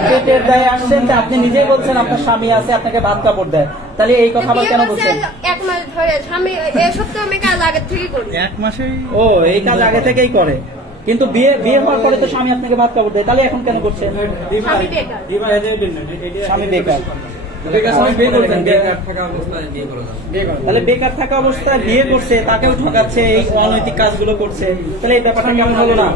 পেটের দায়ে আসছেন, আপনি নিজেই বলছেন আপনার স্বামী আছে, আপনাকে ভাত কাপড় দেয়, তাহলে এই কথা আবার কেন বলছেন? 1 মাস ধরে স্বামী এই সপ্তাহে আমি কাজ আগে থেকেই করি। 1 মাসেই? ও, এই কাজ আগে থেকেই করে, কিন্তু বিয়ে হওয়ার পরে তো স্বামী আপনাকে ভাত কাপড় দেয়, তাহলে এখন কেন করছেন? স্বামী বেকার। তাহলে বেকার থাকা অবস্থায় বিয়ে করছে, তাকেও ঠকাচ্ছে, এই অনৈতিক কাজগুলো করছে, তাহলে এই ব্যাপারটা কেমন হলো না?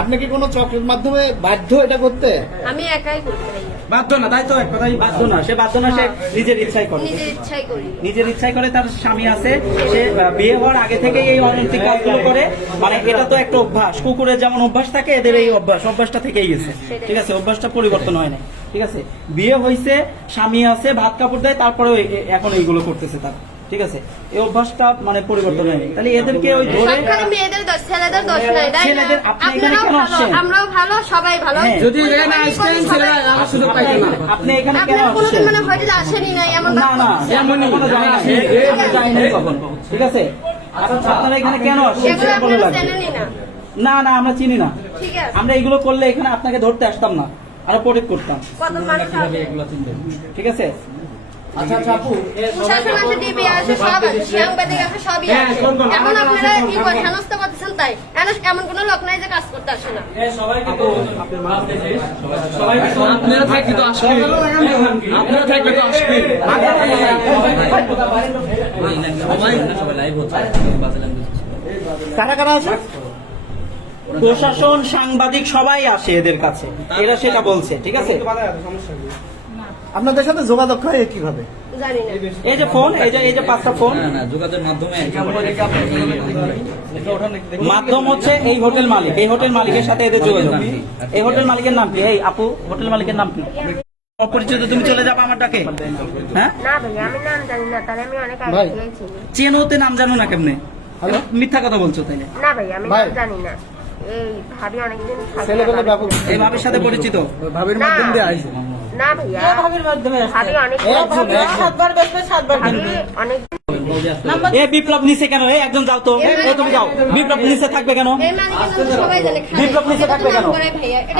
আপনি কি কোনো চক্রের মাধ্যমে বাধ্য এটা করতে? আমি একাই করি ভাইয়া। বাধ্য না, তাই তো এক কথাই বাধ্য না, সে বাধ্য না, সে নিজের ইচ্ছাই করে, নিজের ইচ্ছাই করে। তার স্বামী আছে, সে বিয়ে হওয়ার আগে থেকে এই অনৈতিক কাজগুলো করে, মানে এটা তো একটা অভ্যাস, কুকুরের যেমন অভ্যাস থাকে, এদের এই অভ্যাসটা থেকেই গেছে, ঠিক আছে, অভ্যাসটা পরিবর্তন হয় না, ঠিক আছে। বিয়ে হয়েছে, স্বামী আছে, ভাত কাপড় দেয়, তারপরে এখন এইগুলো করতেছে তার, ঠিক আছে, এই অভ্যাসটা মানে পরিবর্তন হয়নি। তাহলে এদেরকে ওই ধরে মেয়েদের দোষ, ছেলেদের দোষ নাই, তাই না? আপনি এখানে কেন আসছেন? আমরাও ভালো, সবাই ভালো। যদি এখানে আসতেন ছেলেরা আর সুযোগ পাইতো না। আপনি এখানে কেন আপনারা কোনোদিন আসছেন? মানে হোটেলে আসেনি না এমন? না না, এমনই কোনো যায় না, যায়নি কখন, ঠিক আছে। আপনারা এখানে কেন আসছেন এগুলো সেটা বলে আপনারা লাগবে। চেনেনই না। না না, আমরা চিনি না, ঠিক আছে। আমরা এগুলো করলে এখানে আপনাকে ধরতে আসতাম না, আরো প্রোটেক্ট করতাম, কত মানুষ আছে? ঠিক আছে। প্রশাসন আছে, ডিবি আছে, সব আছে, সাংবাদিক আছে, সবই আছে। এখন আপনারা কি করে হেনস্থা করতেছেন? তাই এমন কোনো লোক নাই যে কাজ করতে আসে না। আপনারা থাকলে তো আসবেন, আপনারা থাকলে তো আসবেন। কারা কারা আছে? প্রশাসন, সাংবাদিক সবাই আসে এদের কাছে, এরা সেটা বলছে, ঠিক আছে। আপনাদের সাথে যোগাযোগ হয় কিভাবে? জানি না। এই যে ফোন, এই যে 5টা ফোন, যোগাযোগের মাধ্যমে মাধ্যম হচ্ছে এই হোটেল মালিক, এই হোটেল মালিকের সাথে এদের যোগাযোগ। এই হোটেল মালিকের নাম কি? এই আপু, হোটেল মালিকের নাম কি? অপরিচিত তুমি চলে যাবে আমার ডাকে? হ্যাঁ না ভাইয়া, আমি নাম জানি না, তাহলে আমি অনেক আগে খেয়েছি। চেনোতে নাম জানো না কেমনে? মিথ্যা কথা বলছো তাইলে? না ভাইয়া, আমি নাম জানি না। এই ভাবি অনেকদিন ছেলেবেলা ব্যাপক এই ভাবির সাথে পরিচিত? ভাবির মাধ্যম দিয়ে আসবে। না ভাইয়া, ভাবির মাধ্যমে ভাবি অনেক অনেক এ বিপ্লব নিচে কেন? এই একজন যাও তো, তুমি যাও। বিপ্লব নিচে থাকবে কেন? এই মালিক সবাই জানে। বিপ্লব নিচে থাকবে কেন?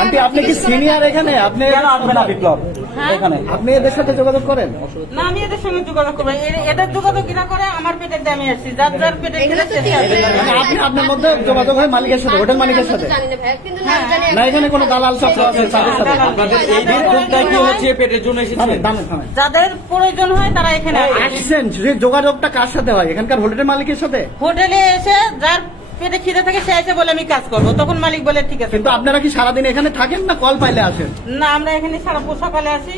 আন্টি আপনি কি সিনিয়র এখানে? আপনি কেন আসবে না বিপ্লব এখানে? আপনি এদের সাথে যোগাযোগ করেন? না, আমি এদের সঙ্গে যোগাযোগ করবো। এদের যোগাযোগ কিনা করে আমার পেটের দামে আসছি, যার যার পেটের মানে আপনি আপনার মধ্যে যোগাযোগ হয় মালিকের সাথে, হোটেল মালিকের সাথে? জানি না ভাইয়া, কিন্তু নাম জানি। না এখানে কোনো দালাল চক্র আছে তাদের সাথে? এই বিপ্লবটা কি হচ্ছে পেটের জন্য এসেছে? থামেন। যাদের প্রয়োজন হয় তারা এখানে আসে। আসছেন, যে যোগাযোগটা কার সাথে হয়? এখানকার হোটেলের মালিকের সাথে? হোটেলে এসে যার পেটে খিদে থাকে সে এসে বলে আমি কাজ করবো, তখন মালিক বলে ঠিক আছে। কিন্তু আপনারা কি সারাদিন এখানে থাকেন না কল পাইলে আসেন? না, আমরা এখানে সারা সকালে আসি,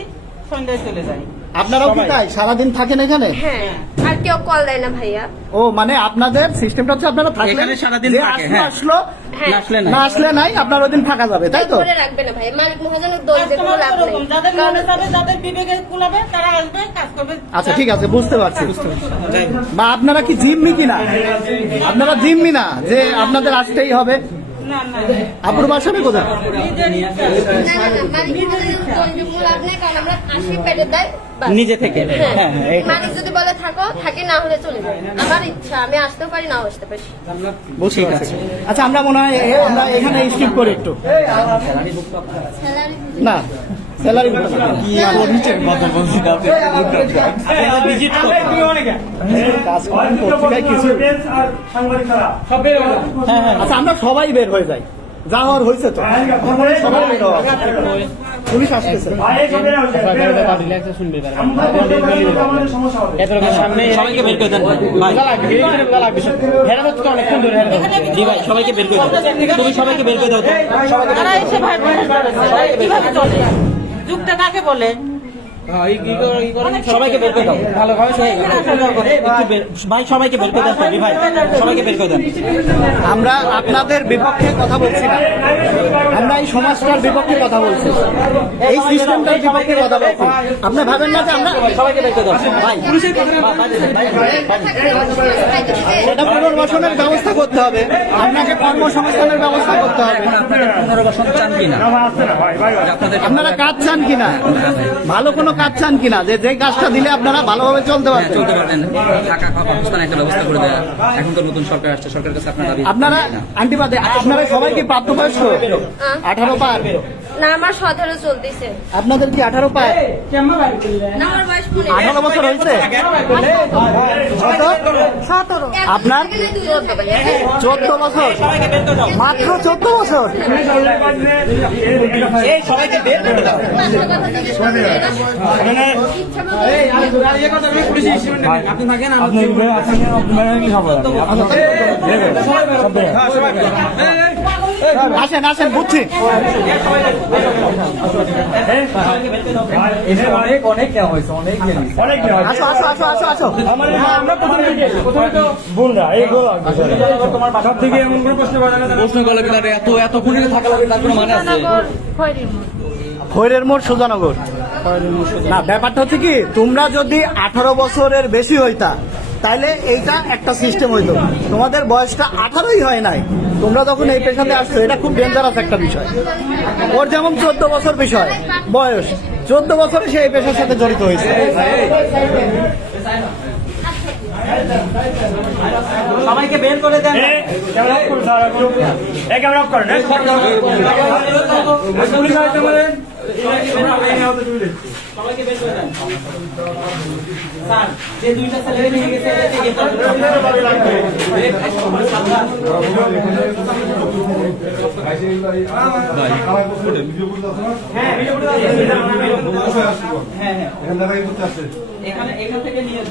সন্ধ্যায় চলে যাই। আপনারাও কি তাই সারাদিন থাকেন এখানে? হ্যাঁ, আর কেউ কল দেয় না ভাইয়া। ও মানে আপনাদের সিস্টেমটা হচ্ছে আপনারা থাকলে এখানে সারাদিন যে থাকে, আসলো হ্যাঁ। আসলো, হ্যাঁ। না আসলে নাই। না আসলে নাই, আপনার ওই দিন থাকা যাবে, তাই তো? ধরে রাখবে না ভাইয়া, মালিক মহাজনের দোষ দিয়ে কোনো লাভ নেই। যাদের মনে যাবে, যাদের বিবেকে কুলাবে তারা আসবে, কাজ করবে। আচ্ছা ঠিক আছে, বুঝতে পারছি। বা আপনারা কি জিম্মি কিনা? আপনারা জিম্মি না যে আপনাদের আসতেই হবে? না না, আপুর বাসাটা কোথায়? না, না, মালিক মহাজনের দোষ দিয়ে কোনো লাভ নেই, কারণ আমরা আসি পেটের দায় বাস। নিজে থেকে, হ্যাঁ হ্যাঁ, এটা। মালিক যদি বলে থাকো, থাকি, না হলে চলে যাই। আমার ইচ্ছা, আমি আসতেও পারি, নাও আসতে পারি। বুঝতে পারছি। আচ্ছা আমরা মনে হয় আমরা এখানে স্কিপ করি একটু। না স্যালারি ভিজিট করো। কাজ করেন পত্রিকায় কিছু। হ্যাঁ হ্যাঁ, আচ্ছা আমরা সবাই বের হয়ে যাই, যা হওয়ার হয়েছে তো, সবাই বের হওয়া। পুলিশ আসতেছে। সামনে সবাইকে বের করে দেন ভাই। জি ভাই, সবাইকে বের করে দাও, তুমি সবাইকে বের করে দাও তো। তারা এসে ভাই কিভাবে চলে? যুগটা কাকে বলে? সবাইকে বের করে দাও, ভালোভাবে ভাই, সবাইকে বের করে দেন ভাই, সবাইকে বের করে দেন। আমরা আপনাদের বিপক্ষে কথা বলছি না, আমরা এই সমাজটার বিপক্ষে কথা বলছি, এই সিস্টেমটার বিপক্ষে কথা বলছি। আপনি ভাবেন না যে আমরা সবাইকে বের করে দাও ভাই। এটা পুনর্বাসনের ব্যবস্থা করতে হবে, আপনাকে কর্মসংস্থানের ব্যবস্থা করতে হবে। পুনর্বাসন চান কিনা? আপনারা কাজ চান কিনা? ভালো কোনো কাজ চান কিনা, যে যে কাজটা দিলে আপনারা ভালোভাবে চলতে হ্যাঁ, পারবেন? চলতে পারবেন, থাকা খাওয়া বাসস্থান একটা ব্যবস্থা করে দেওয়া। এখন তো নতুন সরকার আসছে, সরকারের কাছে আপনার দাবি আপনারা আন্টি বাদে আপনারা সবাই কি প্রাপ্তবয়স্ক? 18 পার? না আমার 17 চলতেছে। আপনাদের কি 18 পার? না আমার বয়স 15। 18 বছর হয়েছে? কত? 17। আপনার? 14 বছর? মাত্র 14 বছর? এই সবাইকে বের করে দাও। আসেন আসেন, বুঝছি। আসো আসো আসো আসো আসো। প্রশ্ন করলে কি তাদের এত খুঁটি থাকা লাগে, তার কোনো মানে আছে? খৈরের মোড় সুজানগর। না, ব্যাপারটা হচ্ছে কি, তোমরা যদি 18 বছরের বেশি হইতা তাইলে এইটা একটা সিস্টেম হইতো। তোমাদের বয়সটা 18ই হয় নাই, তোমরা যখন এই পেশাতে আসছো, এটা খুব ডেঞ্জারাস একটা বিষয়। ওর যেমন 14 বছর বিষয় বয়স, 14 বছরে সে এই পেশার সাথে জড়িত হয়েছে। সবাইকে বের করে দেন। সবাইকে বের করে দেন। স্যার, যে দুইটা ছেলে নিয়ে গেছে এখান থেকে নিয়ে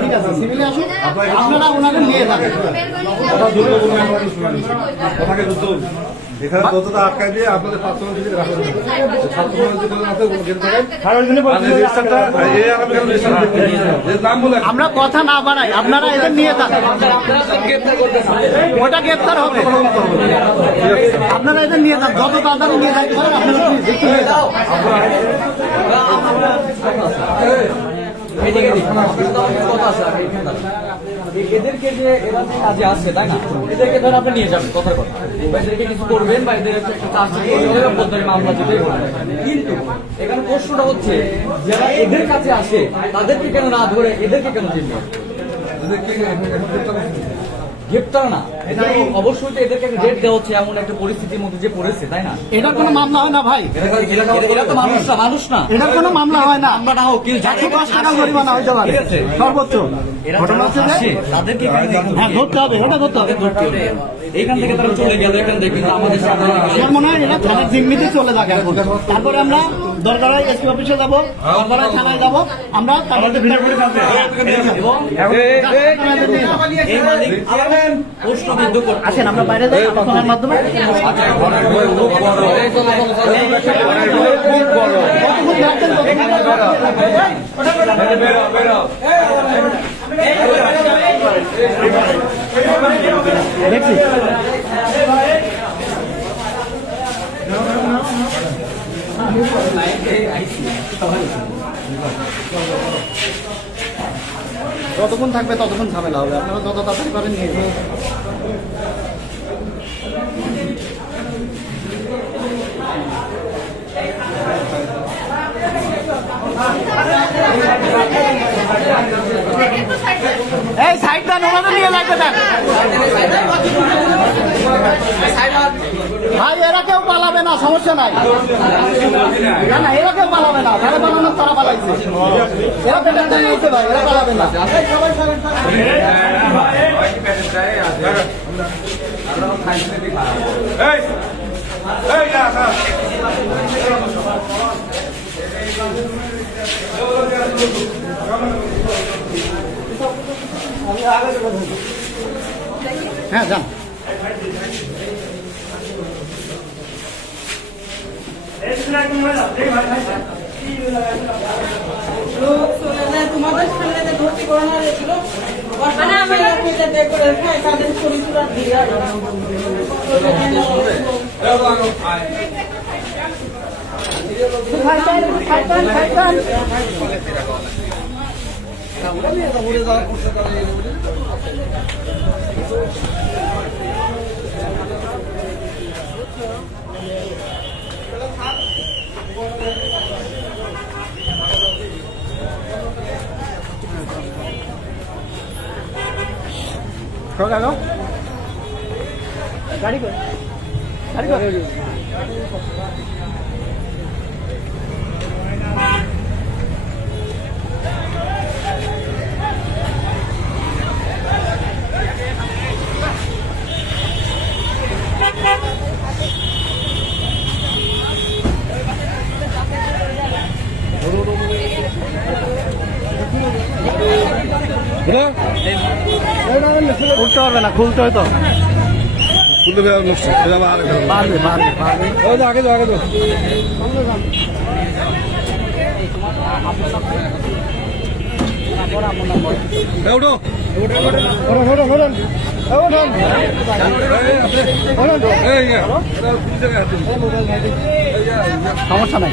ঠিক আছে, সিভিলে আসুন, আপনারা ওনাকে নিয়ে যান। এখানে ততটা আটকায় দিয়ে আপনাদের 5 দিকে রাখবেন। আমরা কথা না বাড়াই, আপনারা এদের নিয়ে যান। ওটা গ্রেপ্তার হবে, আপনারা এদের নিয়ে যান, যত তাড়াতাড়ি নিয়ে যান আপনারা একটু নিয়ে যান। এদেরকে যে এরা যে কাজে আসছে, তাই না, এদেরকে ধরে আপনি নিয়ে যাবেন, কথার কথা, বা এদেরকে কিছু করবেন, বা এদের একটা চার্জ করবেন, মামলা যেতেই হবে। কিন্তু এখানে প্রশ্নটা হচ্ছে, যারা এদের কাছে আসে তাদেরকে কেন না ধরে এদেরকে কেন চিনবে? গ্রেপ্তার না, অবশ্যই তো এদেরকে একটা রেট দেওয়া হচ্ছে, এমন একটা পরিস্থিতির মধ্যে যে পড়েছে, তাই না? এটার কোনো মামলা হয় না ভাই, এরা তো মানুষ না, মানুষ না, এটার কোনো মামলা হয় না। আমরা না হোক, কিন্তু 105 টাকা জরিমানা হইতে পারে সর্বোচ্চ। এরা ঘটনা যারা হচ্ছে যে, আসে, তাদেরকে হ্যাঁ ধরতে হবে, ওটা ধরতে হবে। এখান থেকে তারা চলে গেল, এখান থেকে কিন্তু আমাদের সামনে আমার মনে হয় এরা থানার জিম্মিতে চলে থাকে এখন। তারপরে আমরা দরকারায় এসপি অফিসে যাবো, দরকারায় থানায় যাবো, আমরা তারপরে এই মালিক প্রশ্নবিদ্ধ করতে আসেন, আমরা বাইরে যাই ফোনের মাধ্যমে। দেখছি যতক্ষণ থাকবে ততক্ষণ ঝামেলা হবে, আপনারা যত তাড়াতাড়ি পারেন নিয়ে যান। এই সাইড দেন, ওনাদের নিয়ে লাগবে দেন ভাই, এরা কেউ পালাবে না, সমস্যা নাই। না না, এরা কেউ পালাবে না, যারা পালানো তারা পালাইছে, এরা পেটেন্ট নিয়েছে ভাই, এরা পালাবে না। হ্যাঁ যান। তোমাদের সামনে ভর্তি করানো হয়েছিল, মানে আমি যে করে খায় তাদের শরীর পুরা দিয়ে গাড়ি করে গাড়ি করে উঠতে হবে না, খুলতে হয় তো। খুলতে হবে অনুষ্ঠান পারবে পারবে পারবে। ওই তো আগে তো আগে তো এই উঠো সমস্যা নাই।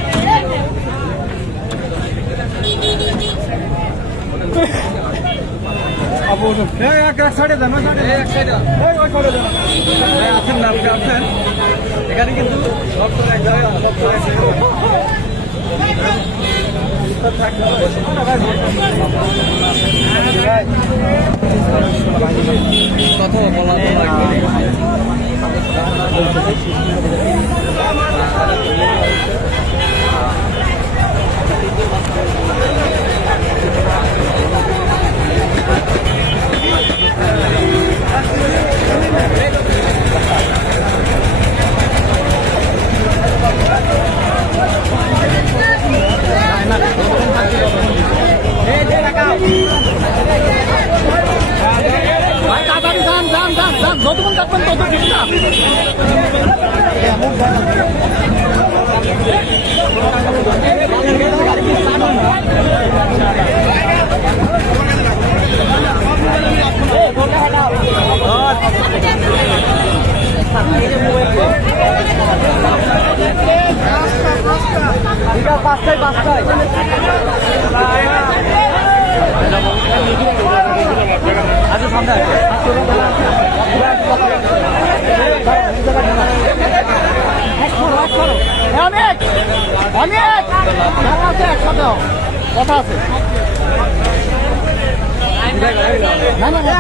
আছেন না আপনি আছেন এখানে কিন্তু রক্ত নাই কথা বলা ভাই তাড়াতাড়ি যান যান যান যান, যতক্ষণ থাকবেন তত ঠিক না। পাঁচটায় আচ্ছা সামনে অনেক অনেক আছে, একসাথে কথা আছে। না না না